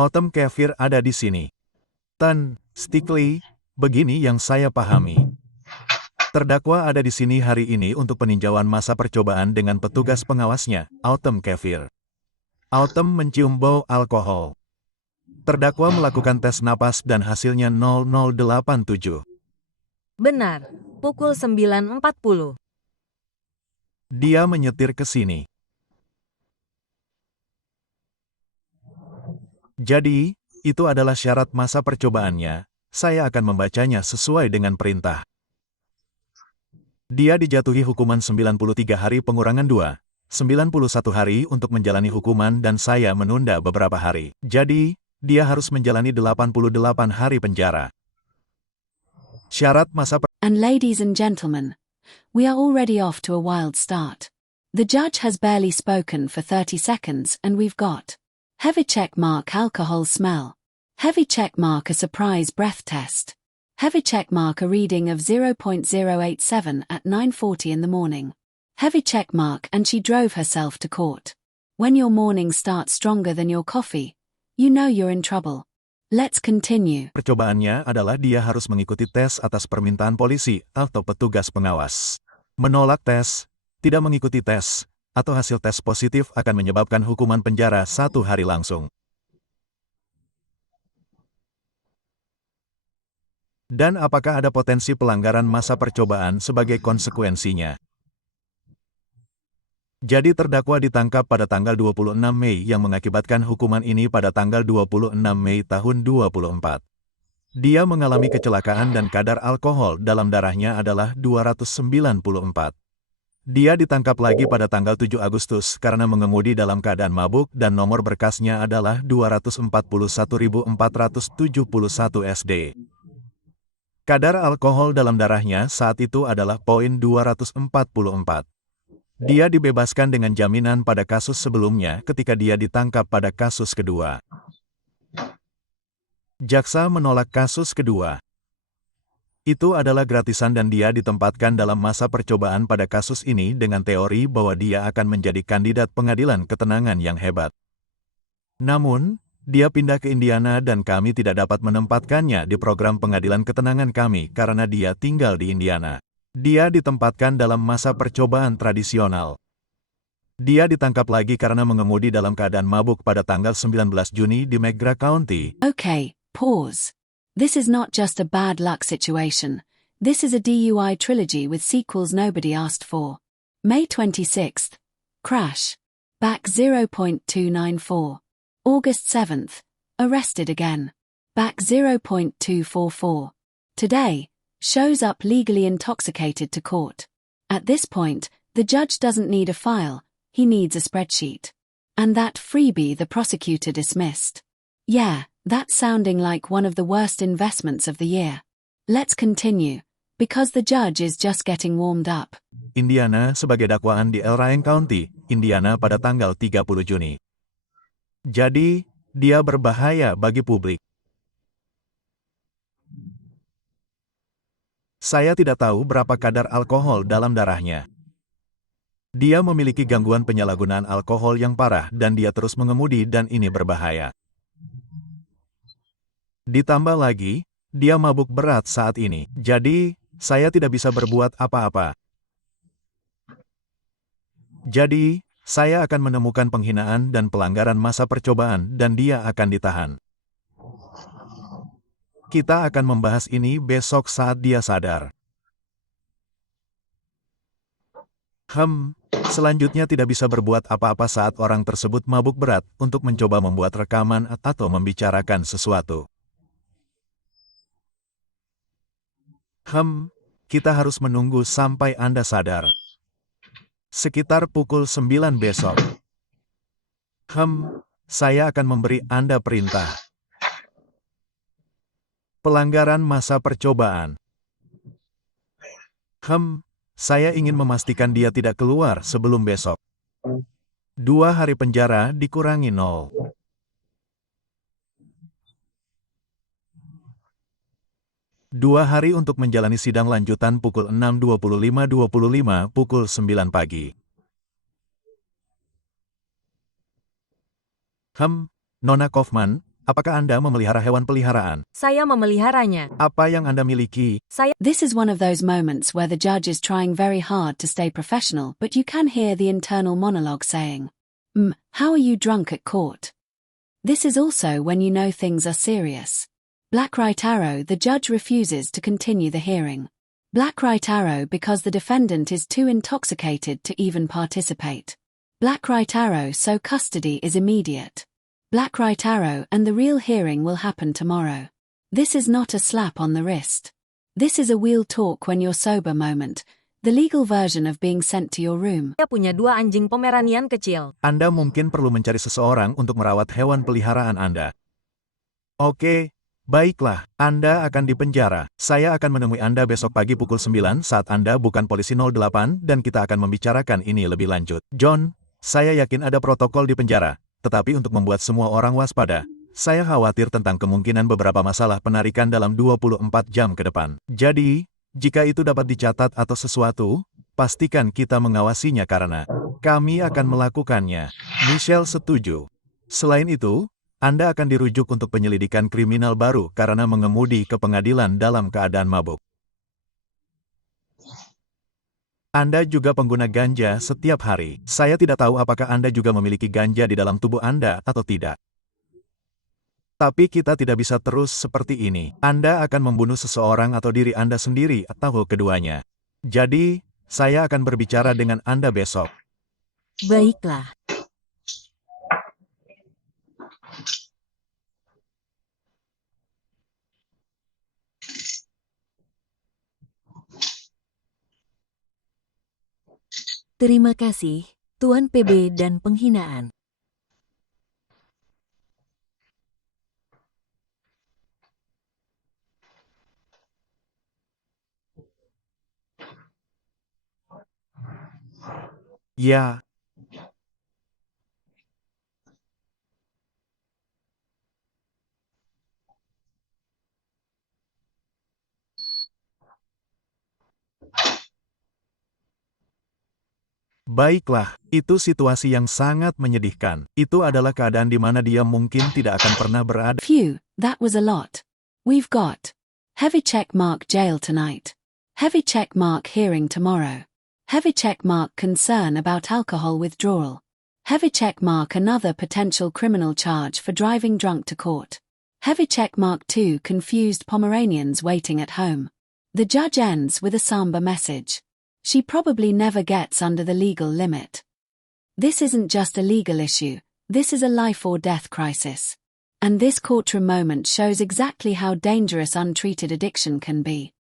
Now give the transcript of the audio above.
Autumn Kefir ada di sini. Tan Stickley, begini yang saya pahami. Terdakwa ada di sini hari ini untuk peninjauan masa percobaan dengan petugas pengawasnya, Autumn Kefir. Autumn mencium bau alkohol. Terdakwa melakukan tes napas dan hasilnya 0087. Benar, pukul 9.40. Dia menyetir ke sini. Jadi, itu adalah syarat masa percobaannya. Saya akan membacanya sesuai dengan perintah. Dia dijatuhi hukuman 93 hari pengurangan 2, 91 hari untuk menjalani hukuman dan saya menunda beberapa hari. Jadi, dia harus menjalani 88 hari penjara. Syarat masa And ladies and gentlemen, we are already off to a wild start. The judge has barely spoken for 30 seconds and we've got heavy check mark alcohol smell, heavy check mark a surprise breath test, heavy check mark a reading of 0.087 at 9:40 in the morning, heavy check mark and she drove herself to court. When your morning starts stronger than your coffee, you know you're in trouble. Let's continue. percobaannya adalah dia harus mengikuti tes atas permintaan polisi atau petugas pengawas. Menolak tes, tidak mengikuti tes, atau hasil tes positif akan menyebabkan hukuman penjara 1 hari langsung. Dan apakah ada potensi pelanggaran masa percobaan sebagai konsekuensinya? Jadi terdakwa ditangkap pada tanggal 26 Mei yang mengakibatkan hukuman ini pada tanggal 26 Mei tahun 2024. Dia mengalami kecelakaan dan kadar alkohol dalam darahnya adalah 294. Dia ditangkap lagi pada tanggal 7 Agustus karena mengemudi dalam keadaan mabuk dan nomor berkasnya adalah 241.471 SD. Kadar alkohol dalam darahnya saat itu adalah 0.244. Dia dibebaskan dengan jaminan pada kasus sebelumnya ketika dia ditangkap pada kasus kedua. Jaksa menolak kasus kedua. Itu adalah gratisan dan dia ditempatkan dalam masa percobaan pada kasus ini dengan teori bahwa dia akan menjadi kandidat pengadilan ketenangan yang hebat. Namun, dia pindah ke Indiana dan kami tidak dapat menempatkannya di program pengadilan ketenangan kami karena dia tinggal di Indiana. Dia ditempatkan dalam masa percobaan tradisional. Dia ditangkap lagi karena mengemudi dalam keadaan mabuk pada tanggal 19 Juni di McGrath County. Okay, pause. This is not just a bad luck situation. This is a DUI trilogy with sequels nobody asked for. May 26th. Crash. Back 0.294. August 7th. Arrested again. Back 0.244. Today. Shows up legally intoxicated to court. At this point, the judge doesn't need a file, he needs a spreadsheet. And that freebie the prosecutor dismissed. Yeah, that's sounding like one of the worst investments of the year. Let's continue, because the judge is just getting warmed up. Indiana sebagai dakwaan di Lorraine County, Indiana pada tanggal 30 Juni. Jadi, dia berbahaya bagi publik. Saya tidak tahu berapa kadar alkohol dalam darahnya. Dia memiliki gangguan penyalahgunaan alkohol yang parah dan dia terus mengemudi dan ini berbahaya. Ditambah lagi, dia mabuk berat saat ini. Jadi, saya tidak bisa berbuat apa-apa. Jadi, saya akan menemukan penghinaan dan pelanggaran masa percobaan dan dia akan ditahan. Kita akan membahas ini besok saat dia sadar. Selanjutnya tidak bisa berbuat apa-apa saat orang tersebut mabuk berat untuk mencoba membuat rekaman atau membicarakan sesuatu. Kita harus menunggu sampai Anda sadar. Sekitar pukul 9 besok. Saya akan memberi Anda perintah. Pelanggaran masa percobaan. Saya ingin memastikan dia tidak keluar sebelum besok. 2 hari penjara dikurangi 0. Dua hari untuk menjalani sidang lanjutan pukul 6.25 pukul 9 pagi. Nona Kaufman, Apakah Anda memelihara hewan peliharaan? Saya memeliharanya. Apa yang Anda miliki? This is one of those moments where the judge is trying very hard to stay professional, but you can hear the internal monologue saying, how are you drunk at court? This is also when you know things are serious. Black right arrow, the judge refuses to continue the hearing. Black right arrow because the defendant is too intoxicated to even participate. Black right arrow so custody is immediate. Black right arrow and the real hearing will happen tomorrow. This is not a slap on the wrist. This is a real talk when you're sober moment, the legal version of being sent to your room. Saya punya 2 anjing Pomeranian kecil. Anda mungkin perlu mencari seseorang untuk merawat hewan peliharaan Anda. Oke, baiklah, Anda akan dipenjara. Saya akan menemui Anda besok pagi pukul 9 saat Anda bukan polisi 08 dan kita akan membicarakan ini lebih lanjut. John, saya yakin ada protokol di penjara, tetapi untuk membuat semua orang waspada, saya khawatir tentang kemungkinan beberapa masalah penarikan dalam 24 jam ke depan. Jadi, jika itu dapat dicatat atau sesuatu, pastikan kita mengawasinya karena kami akan melakukannya. Michelle setuju. Selain itu, Anda akan dirujuk untuk penyelidikan kriminal baru karena mengemudi ke pengadilan dalam keadaan mabuk. Anda juga pengguna ganja setiap hari. Saya tidak tahu apakah Anda juga memiliki ganja di dalam tubuh Anda atau tidak. Tapi kita tidak bisa terus seperti ini. Anda akan membunuh seseorang atau diri Anda sendiri atau keduanya. Jadi, saya akan berbicara dengan Anda besok. Baiklah. Terima kasih, Tuan PB dan penghinaan. Ya. Baiklah, itu situasi yang sangat menyedihkan. Itu adalah keadaan di mana dia mungkin tidak akan pernah berada. Phew, that was a lot. We've got heavy check mark jail tonight. Heavy check mark hearing tomorrow. Heavy check mark concern about alcohol withdrawal. Heavy check mark another potential criminal charge for driving drunk to court. Heavy check mark 2 confused Pomeranians waiting at home. The judge ends with a somber message. She probably never gets under the legal limit. This isn't just a legal issue, this is a life or death crisis. And this courtroom moment shows exactly how dangerous untreated addiction can be.